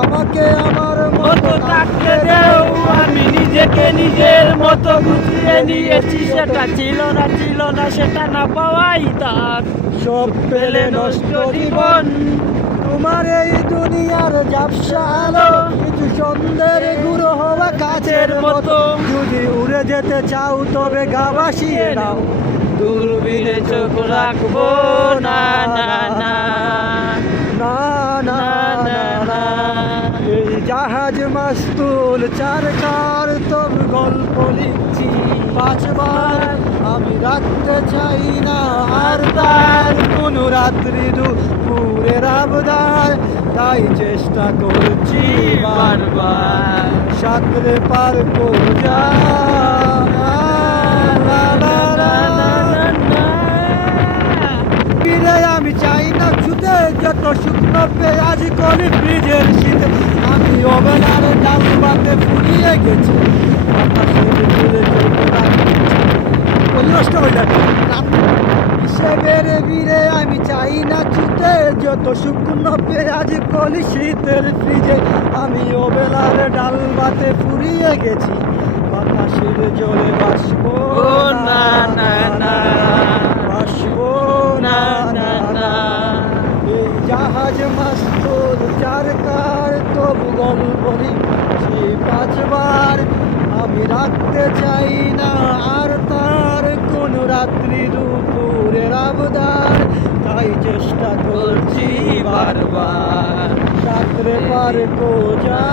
আমাকে আমার মতো থাকতে দেও, আমি নিজেকে নিজের মতো গুছিয়ে নিয়েছি। সেটা ছিল না সেটা না পাওয়াই তার সব পেলে নষ্ট জীবন। তোমার এই দুনিয়ার ঝাপসা আলো কিছু সন্ধ্যের গুঁড়ো হওয়া কাছের মতো। যদি উড়ে যেতে চাও তবে গা ভাসিয়ে নাও, দূরবীনে চোখ রাখবো না না না না না না না। এই জাহাজ মাস্তুল চারকার তবে গল্প লিখছি 5 বার। আমি রাখতে চাই না আর তার কোনো রাত্রি দুপুরের আবদার, তাই চেষ্টা করছি বারবার সাঁতরে পার করে যা। ফিরে আমি চাই না ছুতে যত শুকনো পেঁয়াজ করি ফ্রিজের শীতে। আমি ওভেনার ডাল ভাতে ফুরিয়ে গেছি, আকাশের দূরে নষ্ট হয়ে যাচ্ছে হিসেবের বীরে। আমি চাই না ছুতে যত শুকনো পেঁয়াজ কলি শীতের ফ্রিজে। আমি ওবেলার ডাল ভাতে ফুরিয়ে গেছি, বাতাসের জলে বাসবো না না না বাসবো না না না। এই জাহাজ মাস্তুল চারকার তবু গল্প লিখছি 5 বার। আমি রাখতে চাই না আর তার কোন রাত্রি দুপুরের আবদার, তাই চেষ্টা করছি বারবার সাঁতরে পার কোজা।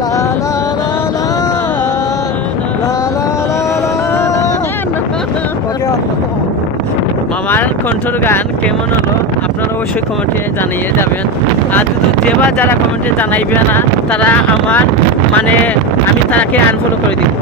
লা লা লা লা লা লা লা লা। মামার কণ্ঠর গান কেমন হলো আপনারা অবশ্যই কমেন্টে জানিয়ে যাবেন। আর যদি যারা কমেন্টে জানাইবে না তারা আমার আমি তাকে আনফলো করে দিব।